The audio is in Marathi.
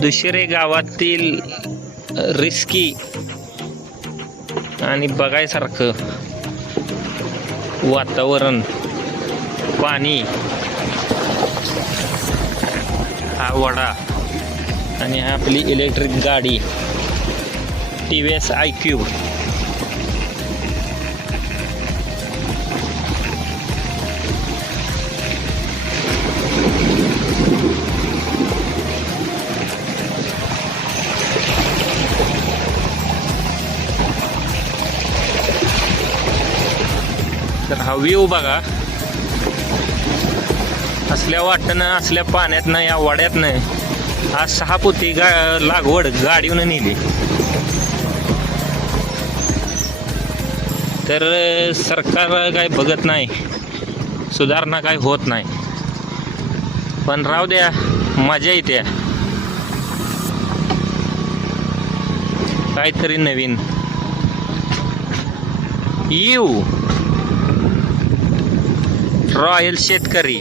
दुसरे गावातील रिस्की आणि बघायसारखं वातावरण, पाणी, हा वडा आणि हा आपली इलेक्ट्रिक गाडी TVS IQ. तर हा व्ह्यू बघा, असल्या वाटणं, असल्या पाण्यातनं, या वड्यातनं हा 6 पोती लागवड गाडीवरून नेली. तर सरकार काय बघत नाही, सुधारणा काय होत नाही. पण राहू द्या, मजा येते काहीतरी नवीन येऊ. रॉयल शेतकरी.